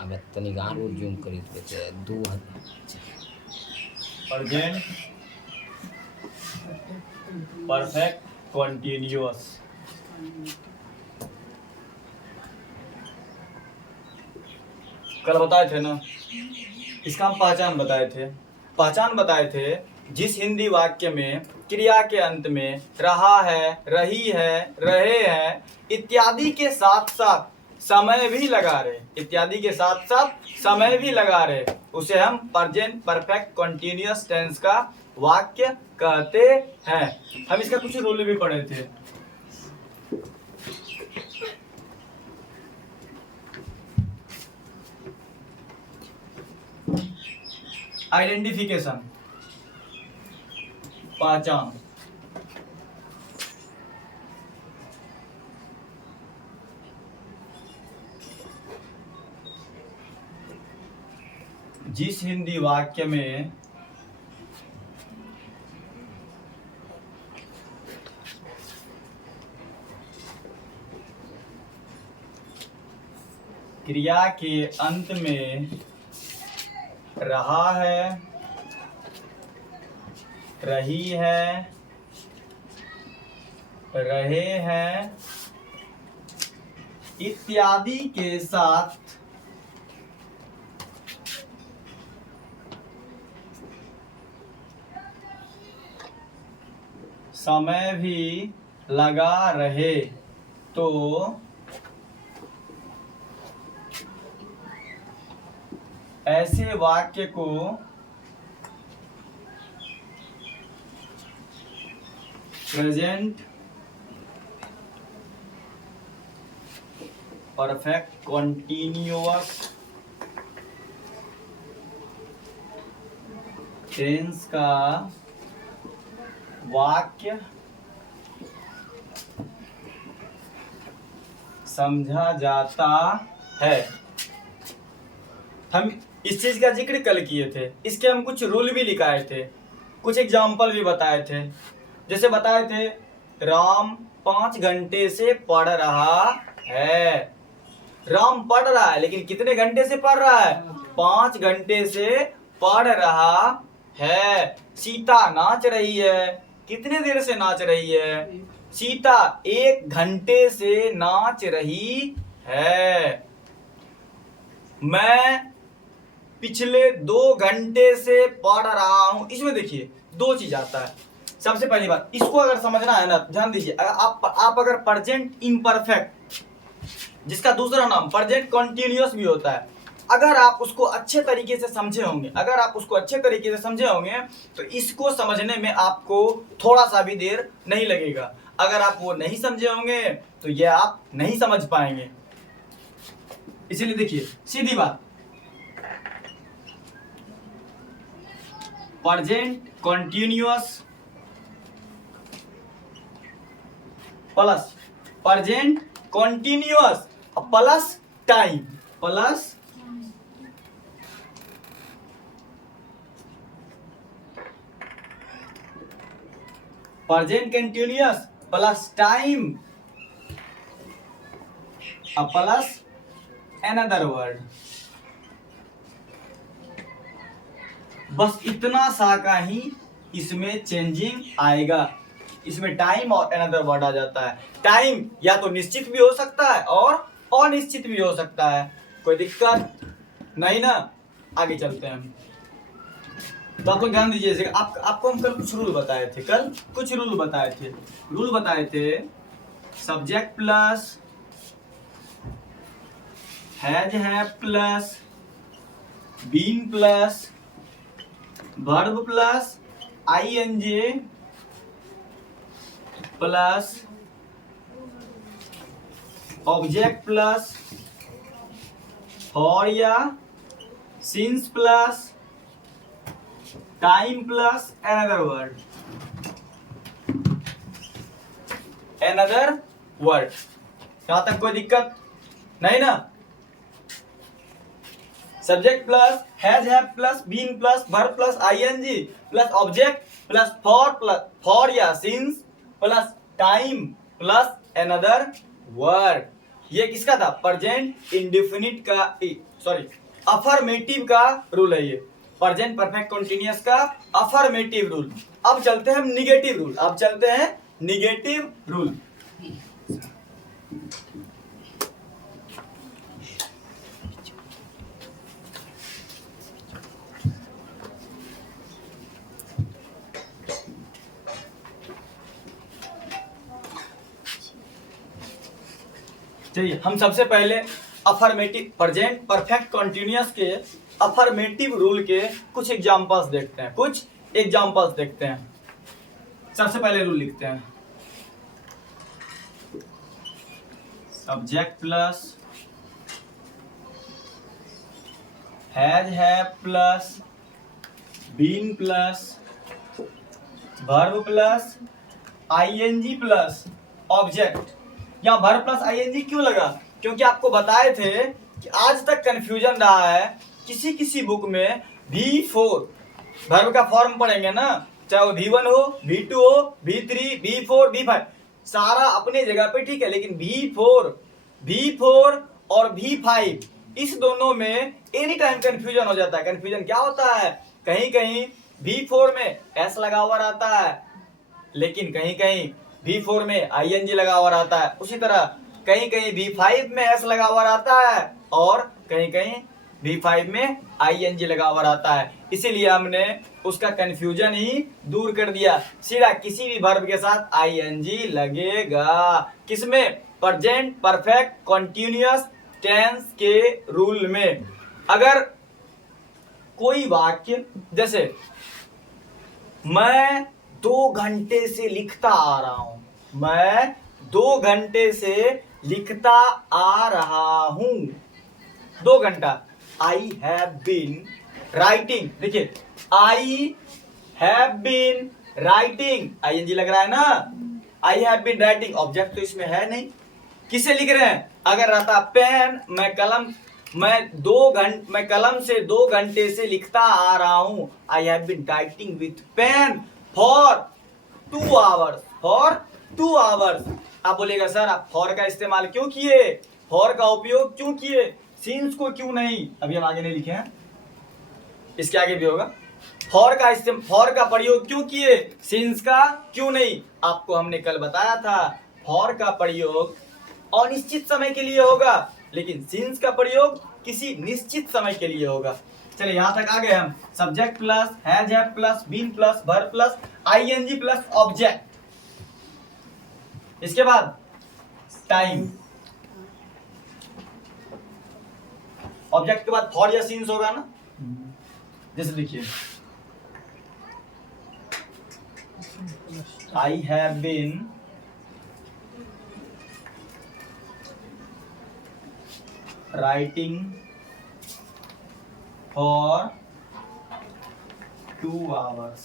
अब तनिक आरो जूम करी तो दू प्रेजेंट परफेक्ट कंटीन्यूअस। कल बताए थे ना, इसका हम पहचान बताए थे। पहचान बताए थे जिस हिंदी वाक्य में क्रिया के अंत में रहा है, रही है, रहे हैं इत्यादि के साथ साथ समय भी लगा रहे, इत्यादि के साथ साथ समय भी लगा रहे, उसे हम प्रेजेंट परफेक्ट कंटीन्यूअस टेंस का वाक्य कहते हैं। हम इसका कुछ रूल भी पढ़े थे। आइडेंटिफिकेशन, पहचान। जिस हिंदी वाक्य में क्रिया के अंत में रहा है, रही है, रहे हैं इत्यादि के साथ समय भी लगा रहे तो ऐसे वाक्य को प्रेजेंट परफेक्ट कंटीन्यूअस टेंस का वाक्य समझा जाता है। हम इस चीज का जिक्र कल किए थे, इसके हम कुछ रूल भी लिखाए थे, कुछ एग्जाम्पल भी बताए थे। जैसे बताए थे, राम 5 घंटे से पढ़ रहा है। राम पढ़ रहा है, लेकिन कितने घंटे से पढ़ रहा है? 5 घंटे से पढ़ रहा है। सीता नाच रही है, कितने देर से नाच रही है? सीता 1 घंटे से नाच रही है। मैं पिछले 2 घंटे से पढ़ रहा हूं। इसमें देखिए 2 चीज आता है। सबसे पहली बात, इसको अगर समझना है ना, ध्यान दीजिए, आप अगर प्रेजेंट इम्परफेक्ट, जिसका दूसरा नाम प्रेजेंट कंटीन्यूअस भी होता है, अगर आप उसको अच्छे तरीके से समझे होंगे, अगर आप उसको अच्छे तरीके से समझे होंगे तो इसको समझने में आपको थोड़ा सा भी देर नहीं लगेगा। अगर आप वो नहीं समझे होंगे तो ये आप नहीं समझ पाएंगे। इसीलिए देखिए, सीधी बात, present continuous plus present continuous plus time, plus present continuous plus time plus another word. बस इतना सा का ही इसमें चेंजिंग आएगा। इसमें टाइम और अनदर वर्ड आ जाता है। टाइम या तो निश्चित भी हो सकता है और अनिश्चित भी हो सकता है। कोई दिक्कत नहीं ना, आगे चलते हैं। तो आप लोग ध्यान दीजिए, आपको हम कल कुछ रूल बताए थे, रूल बताए थे, सब्जेक्ट प्लस हैज है plus been plus verb plus ING plus object plus for या since plus time plus another word, यहां तक कोई दिक्कत नहीं ना? सब्जेक्ट प्लस हैज है plus been plus verb plus ING plus object plus for या since plus time plus another word. ये किसका था? प्रेजेंट इंडेफिनिट का, सॉरी अफर्मेटिव का रूल है ये, प्रेजेंट परफेक्ट कंटीन्यूअस का अफर्मेटिव रूल। अब चलते हैं हम निगेटिव रूल, अब चलते हैं निगेटिव रूल। चलिए हम सबसे पहले अफर्मेटिव प्रेजेंट परफेक्ट कंटीन्यूअस के अफर्मेटिव रूल के कुछ एग्जांपल्स देखते हैं, कुछ एग्जांपल्स देखते हैं। सबसे पहले रूल लिखते हैं, subject plus has have plus been plus verb plus ING plus object. यहाँ वर्ब प्लस आईएनजी क्यों लगा? क्योंकि आपको बताए थे कि आज तक कंफ्यूजन रहा है, किसी किसी बुक में V4 वर्ब का फॉर्म पढ़ेंगे ना, चाहे वो V1 हो, V2 हो, V3, V4, V5 सारा अपने जगह पे ठीक है, लेकिन V4 और V5 इस दोनों में एनी टाइम कंफ्यूजन हो जाता है। कंफ्यूजन क्या होता है? कहीं कहीं V4 में S लगा हुआ रहता है, लेकिन कहीं कहीं V4 में ING लगा हुआ रहता है। उसी तरह कहीं कहीं V5 में S लगा हुआ रहता है और कहीं कहीं V5 में ING लगा हुआ रहता है। इसीलिए हमने उसका कंफ्यूजन ही दूर कर दिया, सीधा किसी भी वर्ब के साथ ING लगेगा। किसमें? प्रेजेंट परफेक्ट कंटीन्यूअस टेंस के रूल में। अगर कोई वाक्य जैसे मैं 2 घंटे से लिखता आ रहा हूं, मैं 2 घंटे से लिखता आ रहा हूं, 2 घंटा। आई हैव बीन राइटिंग, देखिए I have been writing, I N G लग रहा है ना, I have been writing, object तो इसमें है नहीं। किसे लिख रहे हैं? अगर रहता पेन, मैं कलम से 2 घंटे से लिखता आ रहा हूं, I have been writing with pen for 2 hours, for 2 hours. आप बोलेगा सर आप फॉर का इस्तेमाल क्यों किए, फॉर का उपयोग क्यों किए, सिंस को क्यों नहीं? अभी हम आगे नहीं लिखे हैं, इसके आगे भी होगा। फॉर का प्रयोग क्यों किए, सिंस का क्यों नहीं? आपको हमने कल बताया था फॉर का प्रयोग अनिश्चित समय के लिए होगा, लेकिन सिंस का प्रयोग किसी निश्चित समय के लिए होगा। चलिए यहां तक आ गए हम। Subject plus has have plus been plus verb plus ING plus object. इसके बाद टाइम, ऑब्जेक्ट के बाद फॉर या सिंस होगा ना। जैसे देखिए I have been writing for 2 hours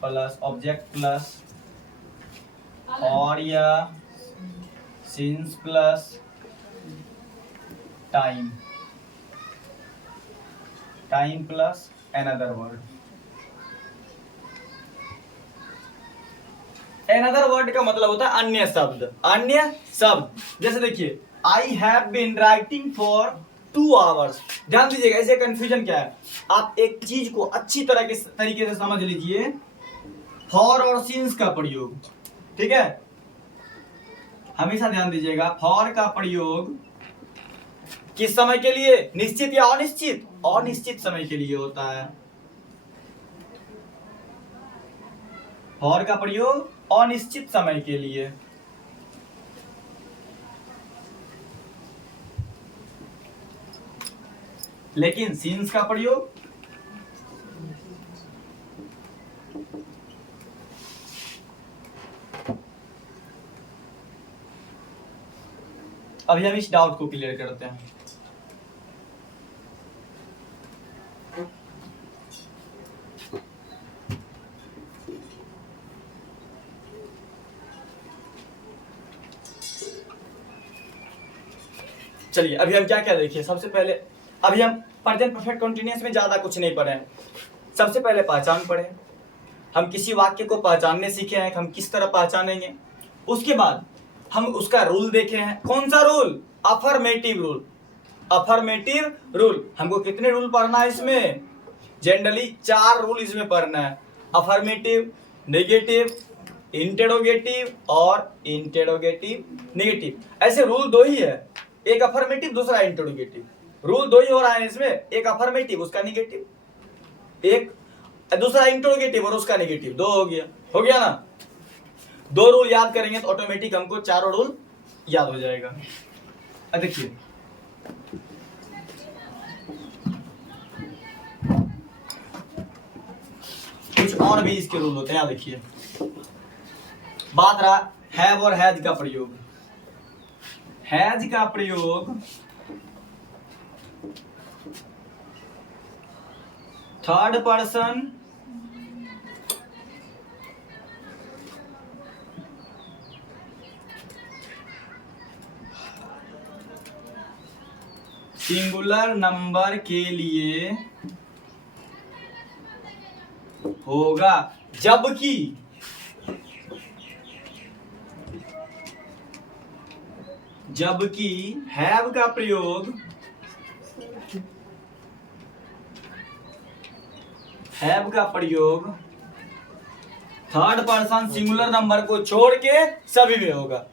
plus object plus और या since plus time plus another word। another word का मतलब होता है अन्य शब्द, अन्य शब्द। जैसे देखिए I have been writing for 2 hours. ध्यान दीजिएगा, इसे कंफ्यूजन क्या है, आप एक चीज को अच्छी तरह के तरीके से समझ लीजिए। फॉर और सिंस का प्रयोग, ठीक है, हमेशा ध्यान दीजिएगा। फॉर का प्रयोग किस समय के लिए? निश्चित या अनिश्चित? अनिश्चित समय के लिए होता है। फॉर का प्रयोग अनिश्चित समय के लिए। लेकिन सिंस का प्रयोग अभी हम इस डाउट को क्लियर करते हैं। चलिए अभी हम क्या क्या देखिए। सबसे पहले अभी हम प्रेजेंट परफेक्ट कंटीन्यूअस में ज्यादा कुछ नहीं पढ़े हैं। सबसे पहले पहचान पढ़े, हम किसी वाक्य को पहचानने सीखे हैं, हम किस तरह पहचानेंगे। उसके बाद हम उसका रूल देखे हैं। कौन सा rule? Affirmative rule. Affirmative rule. हमको कितने रूल पढ़ना है इसमें? जनरली 4 रूल इसमें पढ़ना है। अफर्मेटिव, नेगेटिव, इंटेरोगेटिव और इंटेरोगेटिव नेगेटिव। ऐसे रूल 2 ही है, एक अफर्मेटिव दूसरा इंटेरोगेटिव। रूल 2 ही हो रहा है इसमें, एक अफर्मेटिव उसका नेगेटिव, एक दूसरा इंटेरोगेटिव और उसका नेगेटिव। 2 हो गया ना। 2 रूल याद करेंगे तो ऑटोमेटिक हमको चारों रूल याद हो जाएगा। अब देखिए कुछ और भी इसके रूल होते हैं। यहाँ देखिए बात रहा हैव और हैज का प्रयोग। हैज का प्रयोग थर्ड पर्सन सिंगुलर नंबर के लिए होगा, जबकि हैव का प्रयोग थर्ड पर्सन सिंगुलर नंबर को छोड़ के सभी में होगा।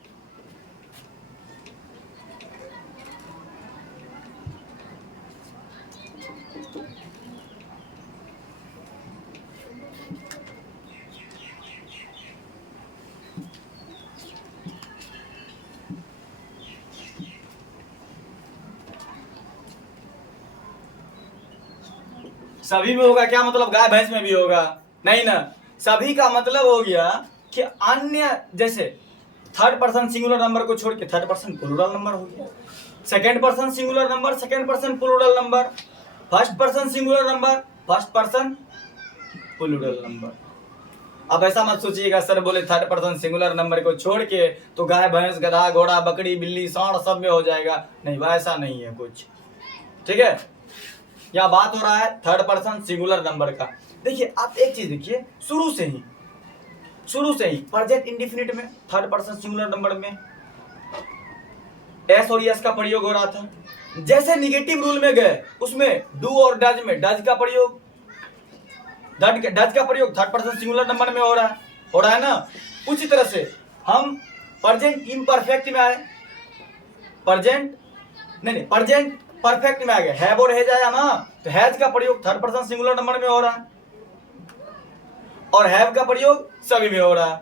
सभी में होगा क्या मतलब गाय भैंस में भी होगा? नहीं ना। सभी का मतलब हो गया कि अन्य, जैसे थर्ड पर्सन सिंगुलर नंबर को छोड़ के थर्ड पर्सन प्लूरल नंबर हो गया, second person singular number second person plural number, first person singular number first person plural number. अब ऐसा मत सोचिएगा सर बोले थर्ड पर्सन सिंगुलर नंबर को छोड़ के तो गाय भैंस गधा घोड़ा बकरी बिल्ली सांड सब में हो जाएगा। नहीं, वैसा नहीं है कुछ। ठीक है, यहाँ बात हो रहा है थर्ड पर्सन सिंगुलर नंबर का। देखिए आप एक चीज देखिए, शुरू से ही प्रेजेंट इंडेफिनिट में थर्ड पर्सन सिंगुलर नंबर में एस और यस का प्रयोग हो रहा था। जैसे निगेटिव रूल में गए उसमें डू और डज में डज का प्रयोग थर्ड पर्सन सिंगुलर नंबर में हो रहा है ना। उसी तरह से हम प्रेजेंट इम्परफेक्ट में आए, प्रेजेंट परफेक्ट में आ गए, हैव और हैज आया ना, तो हैज का प्रयोग थर्ड पर्सन सिंगुलर नंबर में हो रहा है और हैव का प्रयोग सभी में हो रहा है।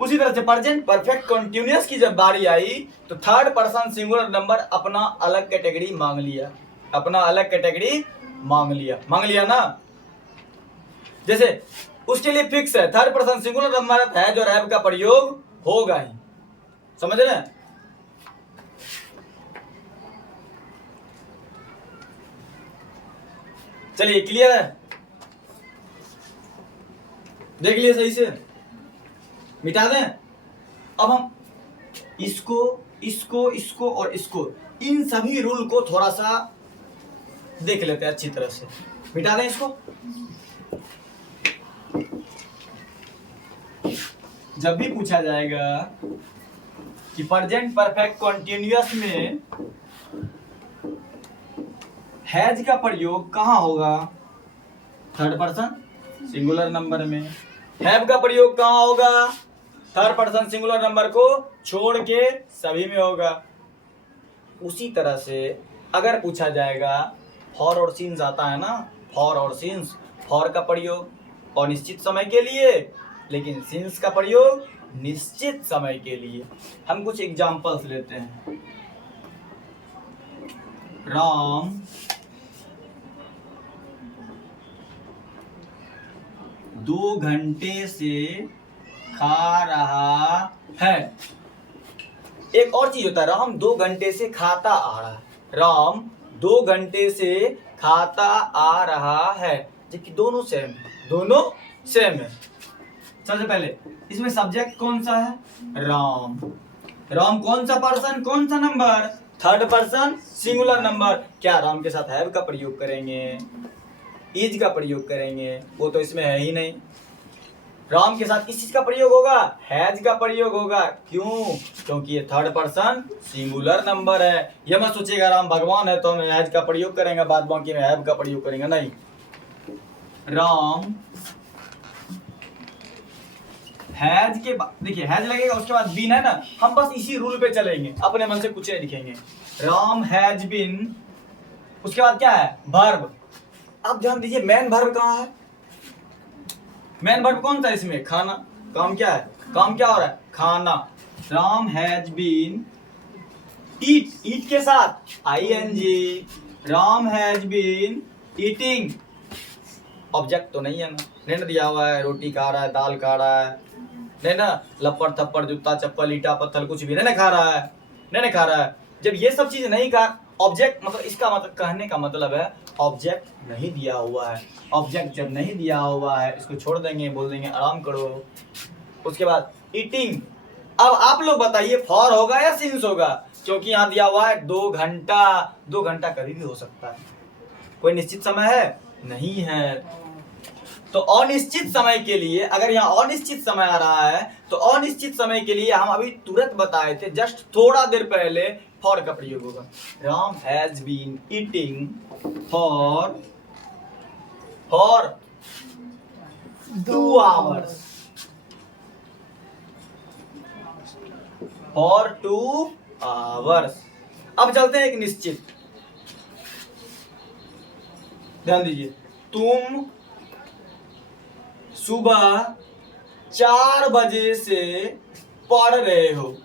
उसी तरह से प्रेजेंट परफेक्ट कंटीन्यूअस की जब बारी आई तो थर्ड पर्सन सिंगुलर नंबर अपना अलग कैटेगरी मांग लिया ना। जैसे उसके लिए फिक्स है third person singular number has और हैव का प्रयोग होगा ही। समझ रहे हैं? चलिए क्लियर है, देख लिए सही से, मिटा दें। अब हम इसको और इसको, इन सभी रूल को थोड़ा सा देख लेते हैं अच्छी तरह से। मिटा दें इसको। जब भी पूछा जाएगा कि प्रेजेंट परफेक्ट कंटीन्यूअस में हैज का प्रयोग कहाँ होगा? थर्ड पर्सन सिंगुलर नंबर में। हैव का प्रयोग कहाँ होगा? थर्ड पर्सन सिंगुलर नंबर को छोड़ के सभी में होगा। उसी तरह से अगर पूछा जाएगा फॉर और सिंस आता है ना, फॉर और सिंस, फॉर का प्रयोग अनिश्चित समय के लिए लेकिन सिंस का प्रयोग निश्चित समय के लिए। हम कुछ एग्जांपल्स लेते हैं। राम 2 घंटे से खा रहा है। एक और चीज होता है, राम 2 घंटे से खाता आ रहा है। राम 2 घंटे से खाता आ रहा है, जबकि दोनों सेम है। सबसे पहले इसमें सब्जेक्ट कौन सा है? राम। राम कौन सा पर्सन, कौन सा number? Third person singular number. क्या राम के साथ हैव का प्रयोग करेंगे, इज का प्रयोग करेंगे? वो तो इसमें है ही नहीं। राम के साथ किस चीज का प्रयोग होगा, हैज का प्रयोग होगा। क्यों, क्योंकि ये थर्ड पर्सन सिंगुलर नंबर है। ये मत सोचिएगा राम भगवान है तो हम हैज का प्रयोग करेंगे, बाद बाकी में हैव का प्रयोग करेंगे, नहीं। राम हैज के बाद देखिए हैज लगेगा, उसके बाद बीन है ना, हम बस इसी रूल पे चलेंगे, अपने मन से कुछ नहीं लिखेंगे। राम हैज बीन, उसके बाद क्या है, वर्ब। अब ध्यान दीजिए मैन वर्ब कहाँ है, मैन वर्ब कौन सा है इसमें, खाना। काम क्या है, काम क्या हो रहा है, खाना। Ram has been eat, eat के साथ I N G. Ram has been eating, object तो नहीं है ना, नहीं दिया हुआ है, रोटी खा रहा है, दाल खा रहा है, नहीं ना, लपड़ थप्पड़ जूता चप्पल ईटा पत्थर कुछ भी नहीं खा रहा है, नहीं खा रहा है। जब ये सब चीज नहीं खा, ऑब्जेक्ट मतलब इसका मतलब कहने का मतलब है ऑब्जेक्ट नहीं दिया हुआ है। ऑब्जेक्ट जब नहीं दिया हुआ है इसको छोड़ देंगे, बोल देंगे आराम करो। उसके बाद ईटिंग। अब आप लोग बताइए फॉर होगा या सिंस होगा, क्योंकि यहाँ दिया हुआ है 2 घंटा। 2 घंटा कभी भी हो सकता है, कोई निश्चित समय है नहीं है। तो अनिश्चित समय के लिए, अगर यहाँ अनिश्चित समय आ रहा है तो अनिश्चित समय के लिए हम अभी तुरंत बताए थे, जस्ट थोड़ा देर पहले फॉर का प्रयोग होगा। Ram has been eating for 2 hours, for 2 hours. अब चलते हैं एक निश्चित, ध्यान दीजिए। तुम सुबह 4 बजे से पढ़ रहे हो।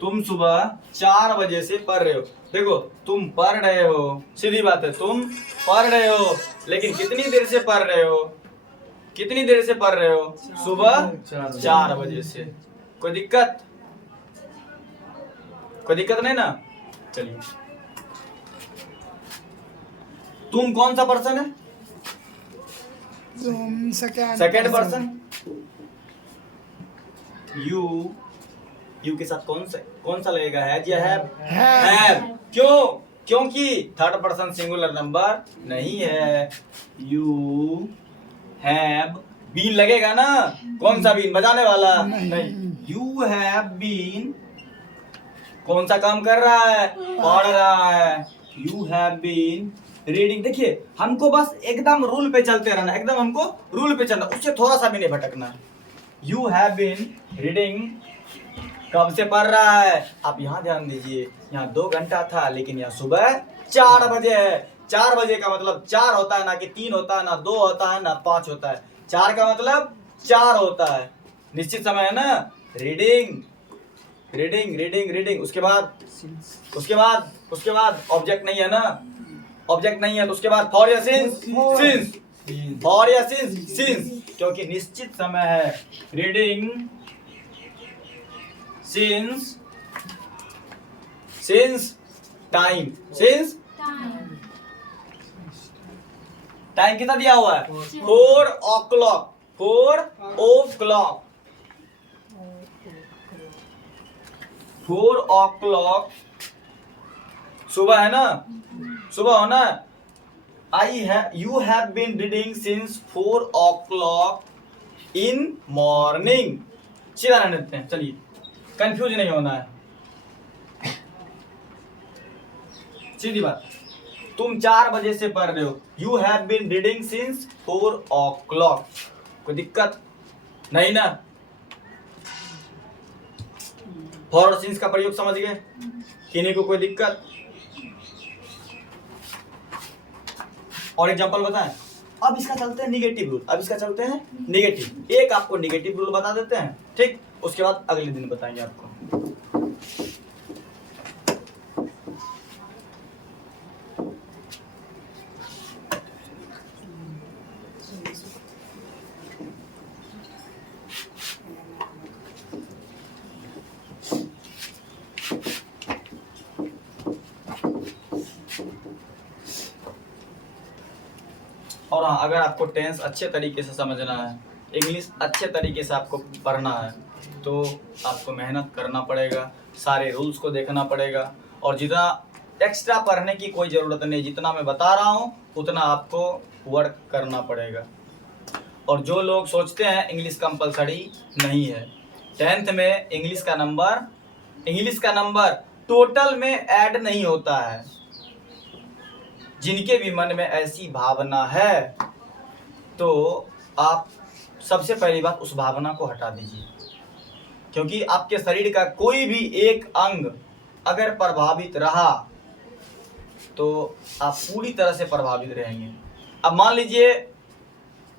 तुम सुबह 4 बजे से पढ़ रहे हो। देखो तुम पढ़ रहे हो, सीधी बात है, तुम पढ़ रहे हो, लेकिन कितनी देर से पढ़ रहे हो, कितनी देर से पढ़ रहे हो, सुबह 4 बजे से। कोई दिक्कत, कोई दिक्कत नहीं ना। चलिए, तुम कौन सा पर्सन है, तुम सेकेंड पर्सन। यू के साथ कौन सा लगेगा, हैज या हैव। क्यों, क्योंकि थर्ड पर्सन सिंगुलर नंबर नहीं है। यू हैव बीन लगेगा ना, कौन सा बीन, बजाने वाला नहीं। यू हैव बीन कौन सा काम कर रहा है, पढ़ रहा है। You have been reading. देखिए हमको बस एकदम रूल पे चलते रहना, एकदम हमको रूल पे चलना, उससे थोड़ा सा भी नहीं भटकना। यू हैव बीन रीडिंग, कब से पढ़ रहा है, आप यहाँ ध्यान दीजिए, यहाँ 2 घंटा था, लेकिन यहाँ सुबह 4 बजे है। 4 बजे का मतलब 4 होता है, ना कि 3 होता है, ना 2 होता है, ना 5 होता है। 4 का मतलब 4 होता है, निश्चित समय है ना। रीडिंग रीडिंग रीडिंग रीडिंग, उसके बाद ऑब्जेक्ट नहीं है ना, ऑब्जेक्ट नहीं है, तो उसके बाद फॉर या सिंस, फॉर या सिंस, क्योंकि निश्चित समय है। Reading since time, since time कितना दिया हुआ है, 4 o'clock, 4 o'clock, 4 o'clock सुबह है ना, सुबह हो ना। You have been reading since 4 o'clock in morning. सीधा रहने देते हैं, चलिए कंफ्यूज नहीं होना है, सीधी बात। तुम 4 बजे से पढ़ रहे हो, you have been reading since 4 o'clock, कोई दिक्कत नहीं ना। फॉर और सिंस का प्रयोग समझ गए, किन्हीं को कोई दिक्कत। और एग्जांपल बताएं। अब इसका चलते हैं निगेटिव रूल, अब इसका चलते हैं निगेटिव। एक आपको निगेटिव रूल बता देते हैं, ठीक, उसके बाद अगले दिन बताएंगे आपको। और हाँ, अगर आपको टेंस अच्छे तरीके से समझना है इंग्लिश अच्छे तरीके से आपको पढ़ना है तो आपको मेहनत करना पड़ेगा, सारे रूल्स को देखना पड़ेगा, और जितना एक्स्ट्रा पढ़ने की कोई ज़रूरत नहीं, जितना मैं बता रहा हूँ उतना आपको वर्क करना पड़ेगा। और जो लोग सोचते हैं इंग्लिश कंपलसरी नहीं है, 10th में इंग्लिश का नंबर टोटल में ऐड नहीं होता है। जिनके भी मन में ऐसी भावना है तो आप सबसे पहली बात उस भावना को हटा दीजिए, क्योंकि आपके शरीर का कोई भी एक अंग अगर प्रभावित रहा तो आप पूरी तरह से प्रभावित रहेंगे। अब मान लीजिए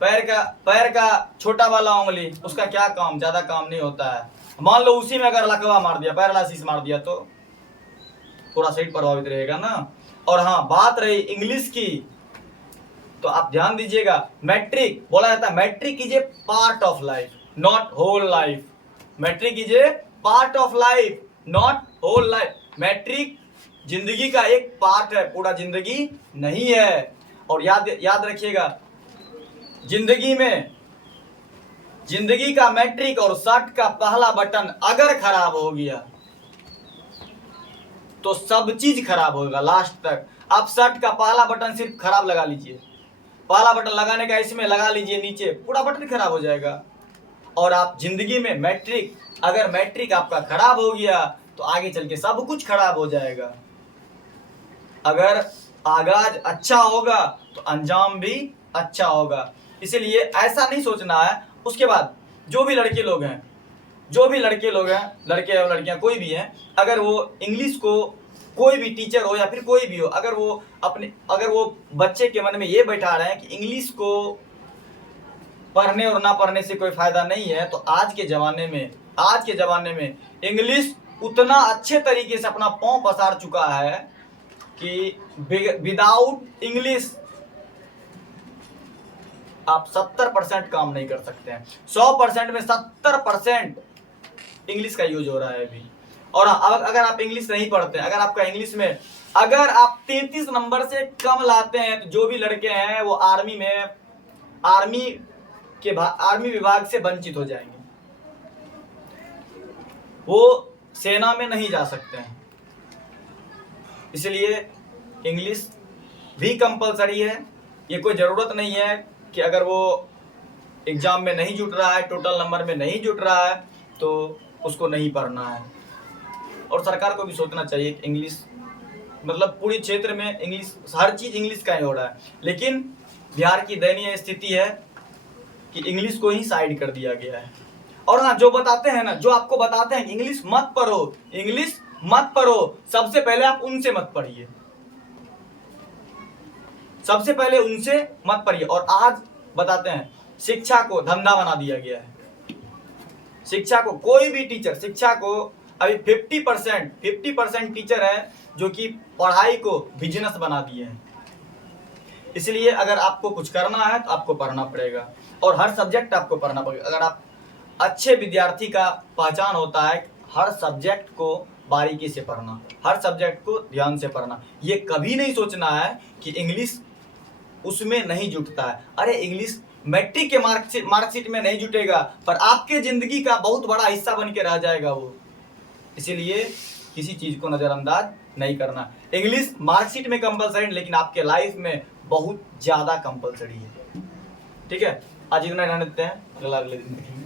पैर का छोटा वाला उंगली, उसका क्या काम, ज़्यादा काम नहीं होता है, मान लो उसी में अगर लकवा मार दिया, पैरालिसिस मार दिया तो पूरा शरीर प्रभावित रहेगा ना। और हाँ, बात रही इंग्लिश की तो आप ध्यान दीजिएगा, मैट्रिक बोला जाता है, matric is a part of life not whole life. Matric is a part of life not whole life. Matric जिंदगी का एक पार्ट है, पूरा जिंदगी नहीं है। और याद रखिएगा, जिंदगी का मैट्रिक और शर्ट का पहला बटन अगर खराब हो गया तो सब चीज खराब होगा लास्ट तक। आप शर्ट का पहला बटन सिर्फ खराब लगा लीजिए, पहला बटन लगाने का इसमें लगा लीजिए, नीचे पूरा बटन खराब हो जाएगा। और आप जिंदगी में अगर मैट्रिक आपका खराब हो गया तो आगे चल के सब कुछ खराब हो जाएगा। अगर आगाज अच्छा होगा तो अंजाम भी अच्छा होगा। इसलिए ऐसा नहीं सोचना है। उसके बाद जो भी लड़के लोग हैं, लड़के और लड़कियां कोई भी हैं, अगर वो इंग्लिश को, कोई भी टीचर हो या फिर कोई भी हो, अगर वो बच्चे के मन में ये बैठा रहे हैं कि इंग्लिश को पढ़ने और ना पढ़ने से कोई फायदा नहीं है, तो आज के ज़माने में इंग्लिश उतना अच्छे तरीके से अपना पांव पसार चुका है कि विदाउट इंग्लिश आप 70% काम नहीं कर सकते हैं। 100% में 70% इंग्लिश का यूज हो रहा है अभी। और अगर आप इंग्लिश नहीं पढ़ते हैं, अगर आपका इंग्लिश में अगर आप 33 नंबर से कम लाते हैं तो जो भी लड़के हैं वो आर्मी विभाग से वंचित हो जाएंगे, वो सेना में नहीं जा सकते हैं। इसलिए इंग्लिश भी कंपलसरी है। ये कोई ज़रूरत नहीं है कि अगर वो एग्ज़ाम में नहीं जुट रहा है, टोटल नंबर में नहीं जुट रहा है तो उसको नहीं पढ़ना है। और सरकार को भी सोचना चाहिए कि इंग्लिश मतलब पूरी क्षेत्र में इंग्लिश, हर चीज़ इंग्लिश का ही हो रहा है। लेकिन बिहार की दयनीय स्थिति है कि इंग्लिश को ही साइड कर दिया गया है। और हाँ, जो आपको बताते हैं कि इंग्लिश मत पढ़ो, सबसे पहले आप उनसे मत पढ़िए, सबसे पहले उनसे मत पढ़िए। और आज बताते हैं, शिक्षा को धंधा बना दिया गया है। शिक्षा को कोई भी टीचर, शिक्षा को अभी 50% टीचर है जो कि पढ़ाई को बिजनेस बना दिए हैं। इसलिए अगर आपको कुछ करना है तो आपको पढ़ना पड़ेगा, और हर सब्जेक्ट आपको पढ़ना पड़ेगा। अगर आप अच्छे विद्यार्थी का पहचान होता है हर सब्जेक्ट को बारीकी से पढ़ना, हर सब्जेक्ट को ध्यान से पढ़ना। ये कभी नहीं सोचना है कि इंग्लिश उसमें नहीं जुटता है। अरे इंग्लिश मैट्रिक के मार्कशीट में नहीं जुटेगा, पर आपके जिंदगी का बहुत बड़ा हिस्सा बन के रह जाएगा वो। इसीलिए किसी चीज़ को नज़रअंदाज नहीं करना। इंग्लिश मार्कशीट में कंपलसरी, लेकिन आपके लाइफ में बहुत ज़्यादा कंपलसरी है। ठीक है, आज इतना रहने देते हैं, अगले दिन देखेंगे।